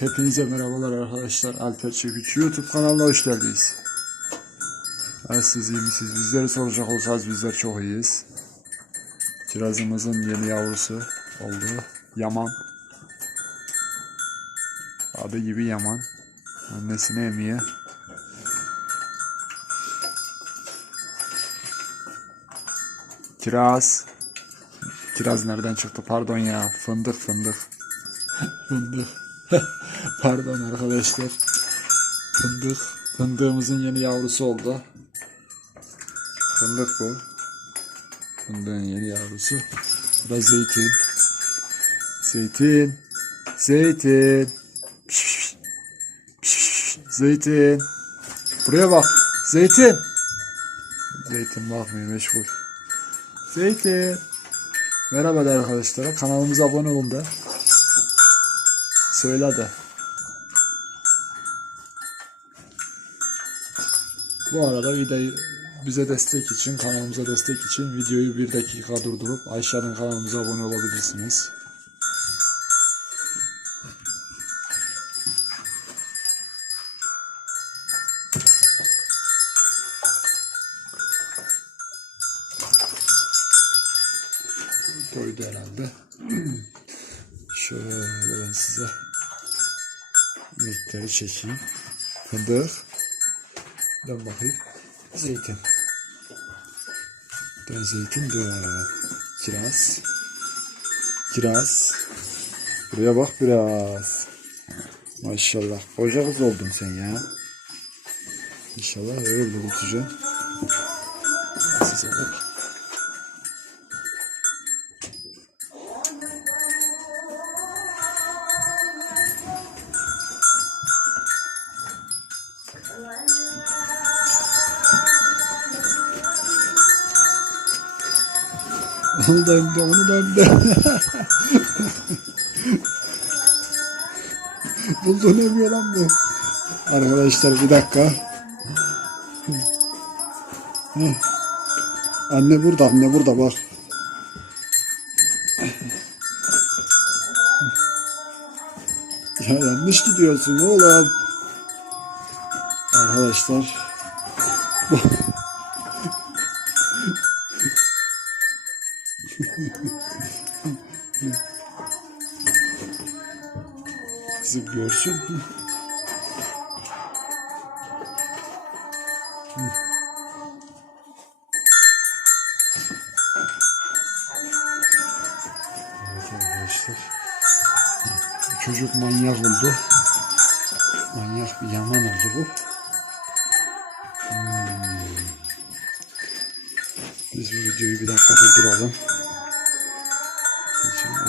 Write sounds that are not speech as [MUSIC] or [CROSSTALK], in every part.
hepinize merhabalar arkadaşlar. Alper Çekiç YouTube kanalına hoş geldiniz. Evet, siz iyi misiniz? Bizleri soracak olsanız bizler çok iyiyiz. Kirazımızın yeni yavrusu oldu. Yaman. Adı gibi Yaman. Annesini emiyor. Kiraz. Kiraz nereden çıktı? Pardon ya. Fındık fındık. Fındık. [LAUGHS] Pardon arkadaşlar. Fındık. Fındığımızın yeni yavrusu oldu. Fındık bu. Fındığın yeni yavrusu. Bu da zeytin. Zeytin. Zeytin. Zeytin. Buraya bak. Zeytin. Zeytin bakmıyor meşgul. Zeytin. Merhaba arkadaşlar. Kanalımıza abone olun da. Söyle de. Bu arada videoyu bize destek için, kanalımıza destek için videoyu bir dakika durdurup Ayşe'nin kanalımıza abone olabilirsiniz. Doydu herhalde. [CLEARS THROAT] miktarı çekeyim. Fındık. Dön bakayım. Zeytin. Dön zeytin dön. Kiraz. Kiraz. Buraya bak biraz. Maşallah. Koca kız oldun sen ya. İnşallah öyle bulutacaksın. Onu da hem [LAUGHS] de onu da hem de. Bulduğunu emiyor lan bu. Arkadaşlar bir dakika. Anne burada, anne burada bak. Ya yanlış gidiyorsun oğlum. Arkadaşlar. [LAUGHS] Kızım görsün. Evet arkadaşlar. Çocuk manyak oldu. Manyak bir yaman oldu bu. Hmm. Biz bu videoyu bir dakika durduralım.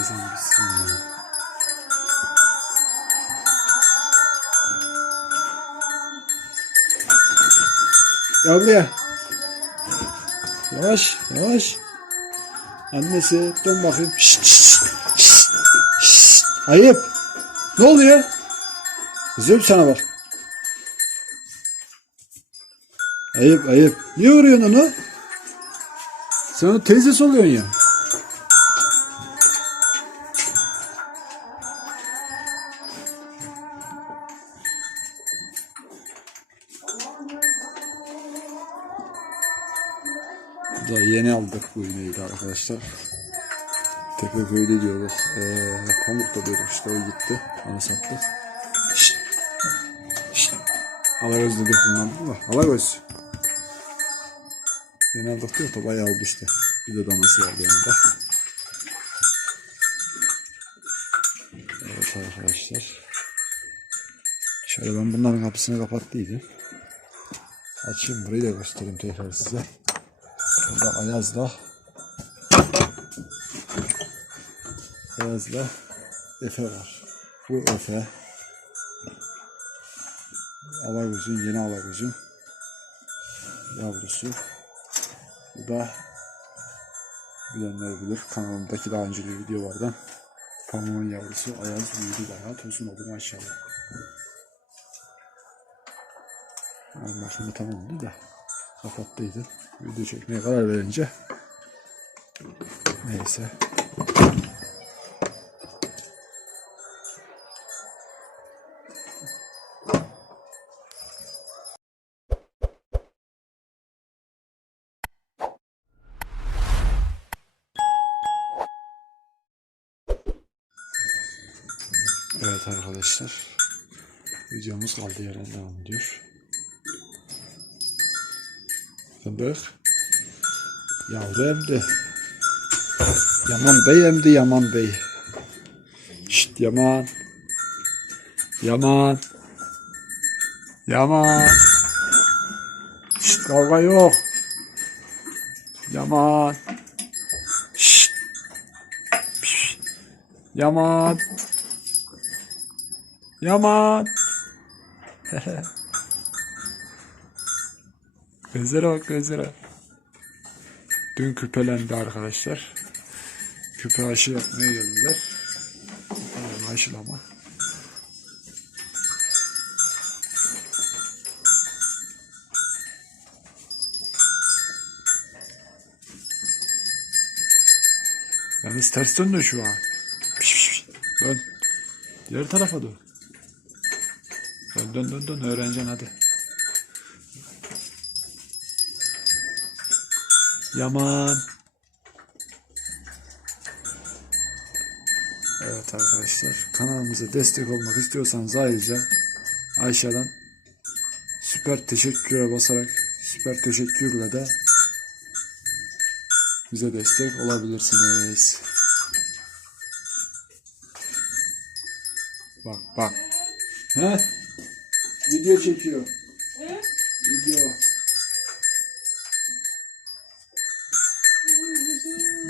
Ezan bitsin ya. Gel buraya. Yavaş, yavaş. Annesi dön bakayım. Şşt, şşt, şşt, şşt. Ayıp. Ne oluyor? Kızım sana bak. Ayıp, ayıp. Niye vuruyorsun onu? Sen onun teyzesi oluyorsun ya. Bu iğneyi de arkadaşlar. Tepeköy'de diyorduk. Ee, pamuk da diyorduk işte o gitti. Onu sattık. Şşt. Şşt. Alagöz dedik bundan. Alagöz. Yeni aldık diyor da bayağı oldu işte. Bir de danası vardı yanında. Evet arkadaşlar. Şöyle ben bunların kapısını kapattıydım. Açayım burayı da göstereyim tekrar size. Burada Ayaz'la Ayaz'la Efe var. Bu Efe. Alagöz'ün yeni Alagöz'ün yavrusu. Bu da bilenler bilir. Kanalımdaki daha önceki videolardan pamuğun yavrusu Ayaz büyüdü bayağı tosun oldu maşallah. Allah şimdi tamamdı da kapattıydım. Video çekmeye karar verince neyse. Evet arkadaşlar videomuz kaldı yerden devam ediyor. Fındık. Yavru emdi. Yaman Bey emdi Yaman Bey. Şşt Yaman. Yaman. Yaman. Şşt kavga yok. Yaman. Şşt. Şşt. Yaman. Yaman. [LAUGHS] gözlere bak gözlere. Dün küpelendi arkadaşlar. Küpe aşı yapmaya geldiler. Yani aşılama. Yalnız ters döndü şu an. Piş, piş, piş. Dön. Diğer tarafa dön. Dön dön dön dön öğreneceksin hadi. Yaman. Evet arkadaşlar kanalımıza destek olmak istiyorsanız ayrıca Ayşe'den süper teşekküre basarak süper teşekkürle de bize destek olabilirsiniz. Bak bak. He? Video çekiyor.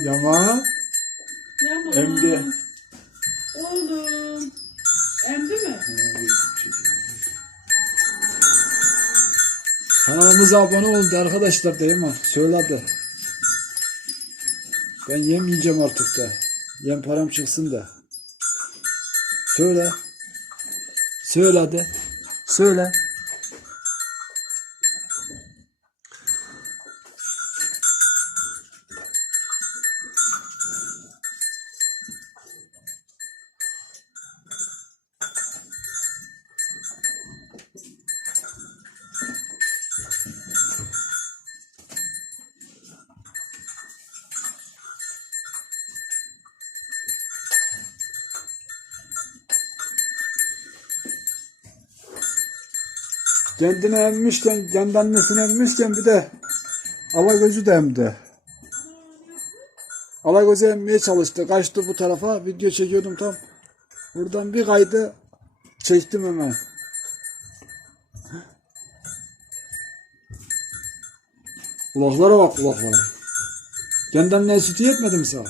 Yaman. Yaman. Emdi. Oğlum. Emdi mi? Kanalımıza abone olun de arkadaşlar değil mi? Söyle de. Ben yem yiyeceğim artık da. Yem param çıksın da. Söyle. Söyle de. Söyle. Kendine emmişken, kendi annesine emmişken bir de Alagöz'ü de emdi. Alagöz'ü emmeye çalıştı. Kaçtı bu tarafa. Video çekiyordum tam. Buradan bir kaydı. Çektim hemen. Kulaklara bak kulaklara. Kendi anneye sütü yetmedi mi sana?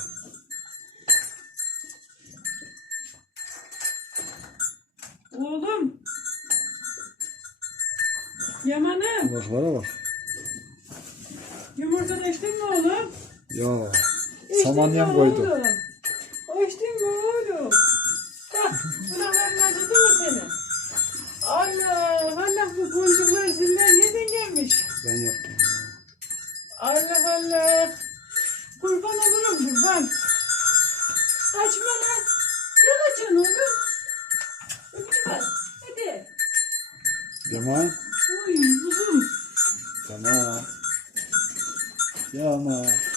Oğlum. Kulaklara bak. Yumurta içtin mi oğlum? Ya. İçtin Samanyam mi koydu. oğlum? İçtin mi oğlum? Bak, kulakların acıdı mı senin? Allah, Allah bu boncuklar ziller nereden gelmiş? Ben yaptım. Allah Allah. Kurban olurum kurban. Kaçma lan. Yalacaksın oğlum. Öpücük at. Hadi. Yaman. Tamam. Yaman.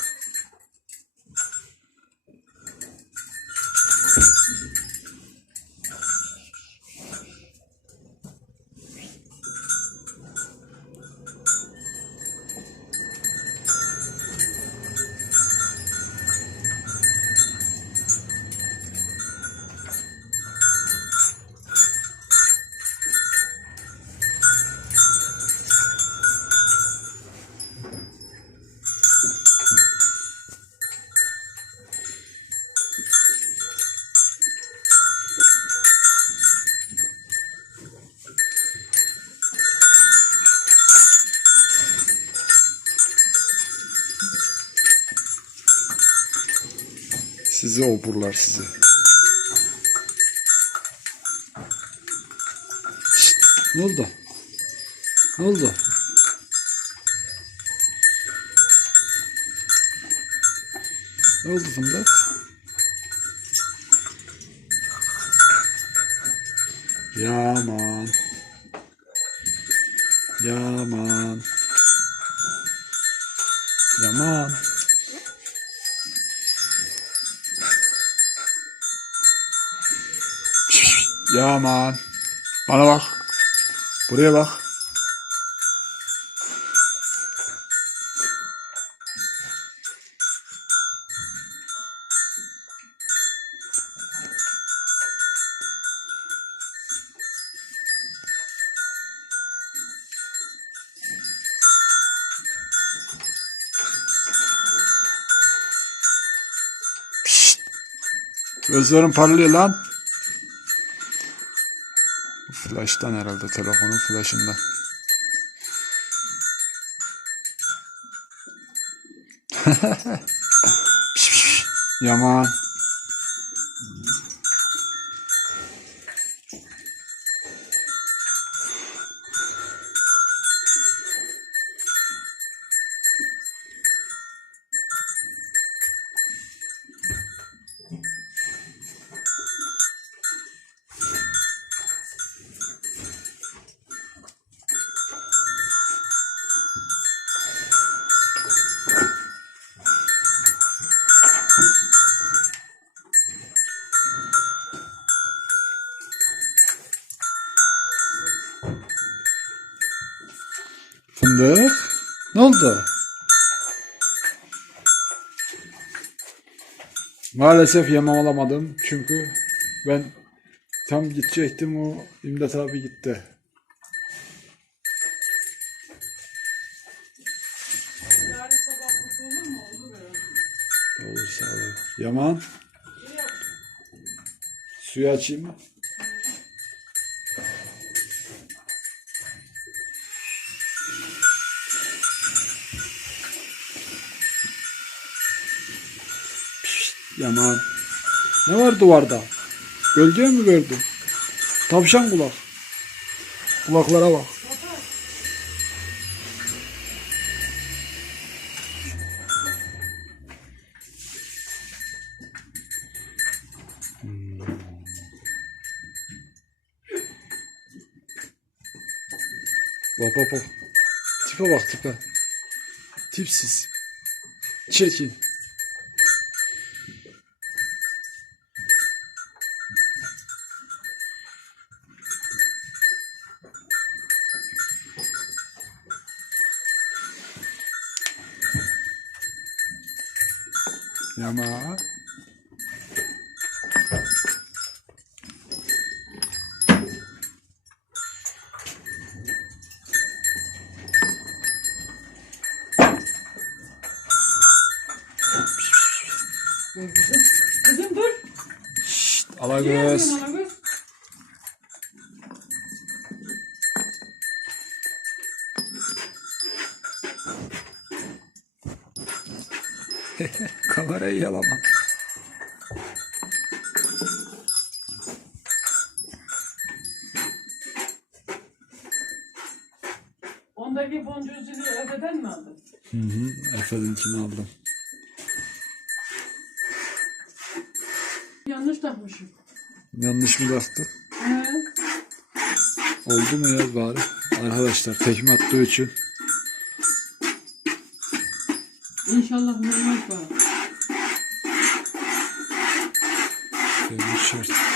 Sizi oburlar sizi. Şşt, ne oldu? Ne oldu? Ne oldu fındık? Yaman. Yaman. Yaman. Yaman. Bana bak. Buraya bak. Gözlerim parlıyor lan. Flash'tan herhalde telefonun flash'ından. [LAUGHS] Yaman. Ne oldu? Maalesef yemem alamadım çünkü ben tam gidecektim o İmdat abi gitti. Olur sağ. Yaman suyu açayım mı? Yaman. Ne var duvarda? Gölge mi gördün? Tavşan kulak. Kulaklara bak. Bak bak bak. Tipe bak tipe. Tipsiz. Çirkin. Yama. Dur kızım. Kızım dur. Şşt, Alagöz. yapıyorsun yalama. Ondaki boncuğu zili evden mi aldın? Hı hı. Efe'ninkini aldım. Yanlış takmışım. Yanlış mı baktı? He. Oldu mu ya bari? Arkadaşlar tekme attığı için İnşallah Mehmet var. черт.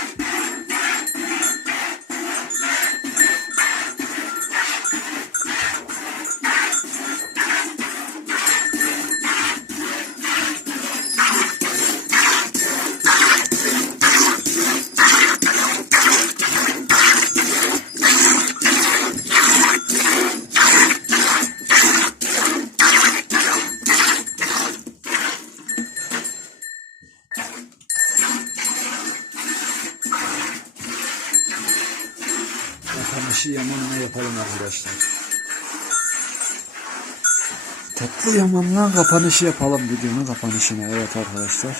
Tatlı yamanla kapanışı yapalım videonun kapanışını. Evet arkadaşlar.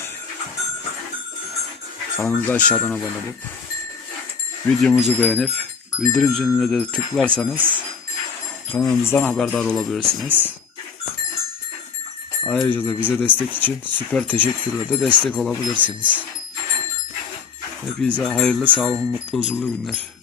Kanalımıza aşağıdan abone olup videomuzu beğenip bildirim ziline de tıklarsanız kanalımızdan haberdar olabilirsiniz. Ayrıca da bize destek için süper teşekkürler de destek olabilirsiniz. Hepinize hayırlı, sağlıklı, mutlu, huzurlu günler.